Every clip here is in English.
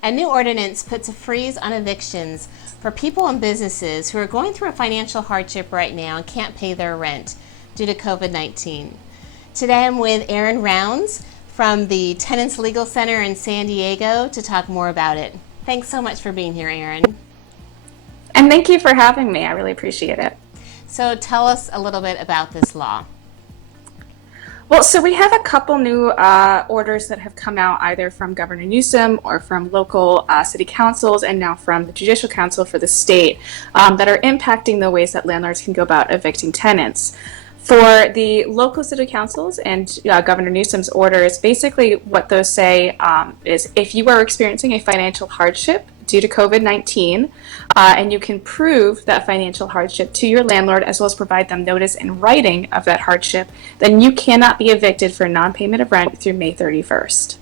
A new ordinance puts a freeze on evictions for people and businesses who are going through a financial hardship right now and can't pay their rent due to COVID-19. Today I'm with Erin Rounds from the Tenants Legal Center in San Diego to talk more about it. Thanks so much for being here, Erin. And thank you for having me. I really appreciate it. So tell us a little bit about this law. Well, so we have a couple new orders that have come out either from Governor Newsom or from local city councils and now from the Judicial Council for the state that are impacting the ways that landlords can go about evicting tenants. For the local city councils and Governor Newsom's orders, basically what those say is if you are experiencing a financial hardship due to COVID-19 and you can prove that financial hardship to your landlord as well as provide them notice in writing of that hardship, then you cannot be evicted for non-payment of rent through May 31st.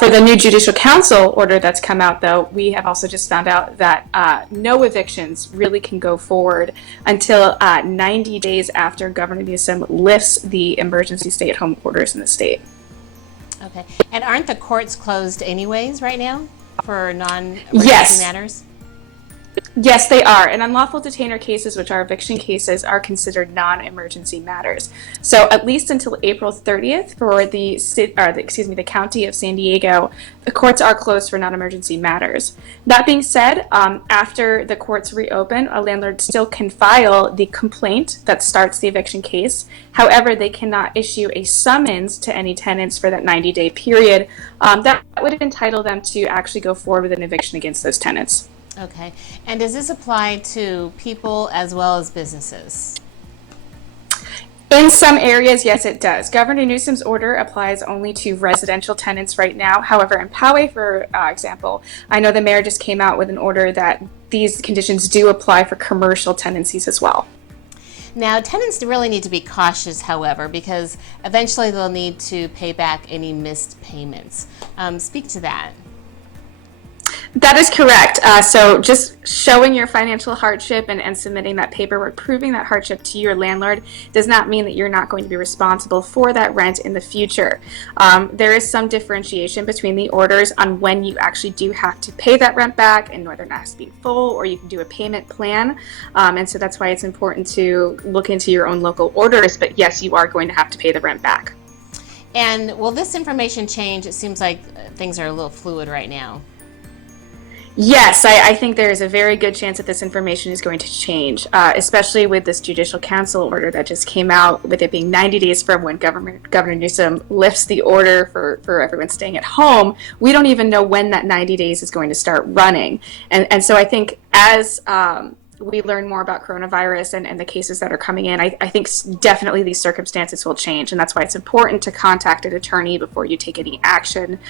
For the new Judicial Council order that's come out, though, we have also just found out that no evictions really can go forward until 90 days after Governor Newsom lifts the emergency stay-at-home orders in the state. Okay. And aren't the courts closed anyways right now for non-emergency matters? Yes, they are. And unlawful detainer cases, which are eviction cases, are considered non-emergency matters. So at least until April 30th for the county of San Diego, the courts are closed for non-emergency matters. That being said, after the courts reopen, a landlord still can file the complaint that starts the eviction case. However, they cannot issue a summons to any tenants for that 90-day period. That would entitle them to actually go forward with an eviction against those tenants. Okay. And does this apply to people as well as businesses? In some areas, yes, it does. Governor Newsom's order applies only to residential tenants right now. However, in Poway, for example, I know the mayor just came out with an order that these conditions do apply for commercial tenancies as well. Now, tenants really need to be cautious, however, because eventually they'll need to pay back any missed payments. Speak to that. That is correct. So just showing your financial hardship and submitting that paperwork proving that hardship to your landlord does not mean that you're not going to be responsible for that rent in the future. There is some differentiation between the orders on when you actually do have to pay that rent back and whether or not it has to be full, or you can do a payment plan. And so that's why it's important to look into your own local orders. But yes, you are going to have to pay the rent back. And will this information change? It seems like things are a little fluid right now. Yes, I think there is a very good chance that this information is going to change, especially with this Judicial Council order that just came out, with it being 90 days from when Governor Newsom lifts the order for everyone staying at home. We don't even know when that 90 days is going to start running. And so I think as we learn more about coronavirus and the cases that are coming in, I think definitely these circumstances will change. And that's why it's important to contact an attorney before you take any action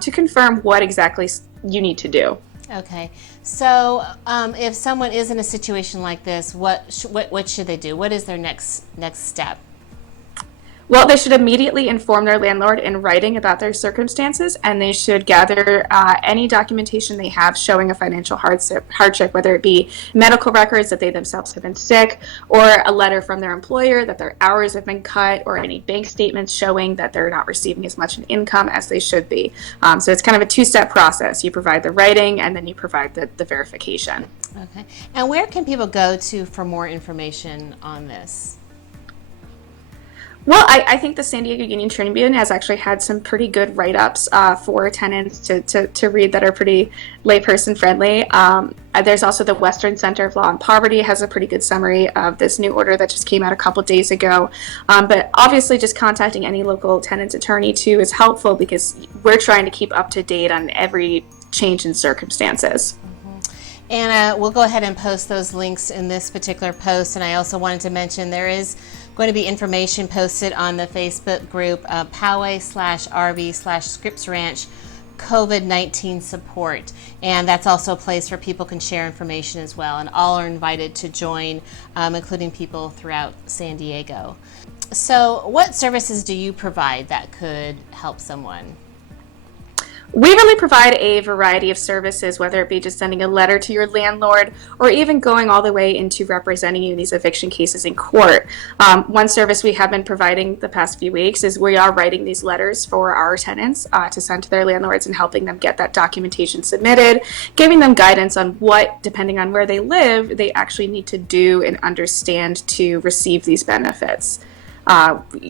to confirm what exactly you need to do. Okay, so if someone is in a situation like this, what should they do? What is their next step? Well, they should immediately inform their landlord in writing about their circumstances, and they should gather any documentation they have showing a financial hardship, whether it be medical records that they themselves have been sick, or a letter from their employer that their hours have been cut, or any bank statements showing that they're not receiving as much in income as they should be. So it's kind of a two-step process. You provide the writing, and then you provide the verification. Okay. And where can people go to for more information on this? Well, I think the San Diego Union Tribune has actually had some pretty good write-ups for tenants to read that are pretty layperson friendly. There's also the Western Center of Law and Poverty has a pretty good summary of this new order that just came out a couple days ago. But obviously just contacting any local tenant's attorney too is helpful, because we're trying to keep up to date on every change in circumstances. And we'll go ahead and post those links in this particular post. And I also wanted to mention there is going to be information posted on the Facebook group Poway/RV/Scripps Ranch COVID-19 support. And that's also a place where people can share information as well. And all are invited to join, including people throughout San Diego. So what services do you provide that could help someone? We really provide a variety of services, whether it be just sending a letter to your landlord or even going all the way into representing you in these eviction cases in court. One service we have been providing the past few weeks is we are writing these letters for our tenants to send to their landlords and helping them get that documentation submitted, giving them guidance on what, depending on where they live, they actually need to do and understand to receive these benefits.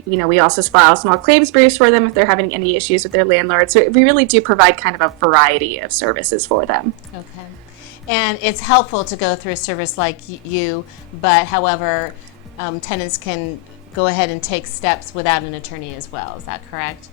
We also file small claims briefs for them if they're having any issues with their landlord. So we really do provide kind of a variety of services for them. Okay. And it's helpful to go through a service like you, but however, tenants can go ahead and take steps without an attorney as well. Is that correct?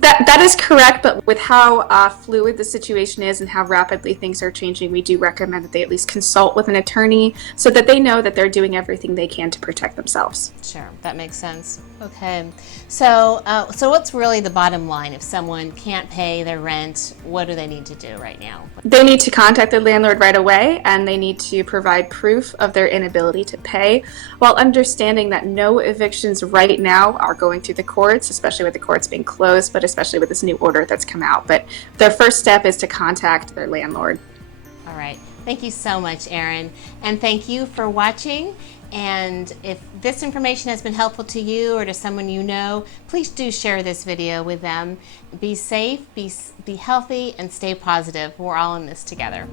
That is correct, but with how fluid the situation is and how rapidly things are changing, we do recommend that they at least consult with an attorney so that they know that they're doing everything they can to protect themselves. Sure, that makes sense. Okay, so what's really the bottom line? If someone can't pay their rent, what do they need to do right now? They need to contact their landlord right away, and they need to provide proof of their inability to pay, while understanding that no evictions right now are going through the courts, especially with the courts being closed, but especially with this new order that's come out. But their first step is to contact their landlord. All right. Thank you so much, Erin. And thank you for watching. And if this information has been helpful to you or to someone you know, please do share this video with them. Be safe, be healthy, and stay positive. We're all in this together.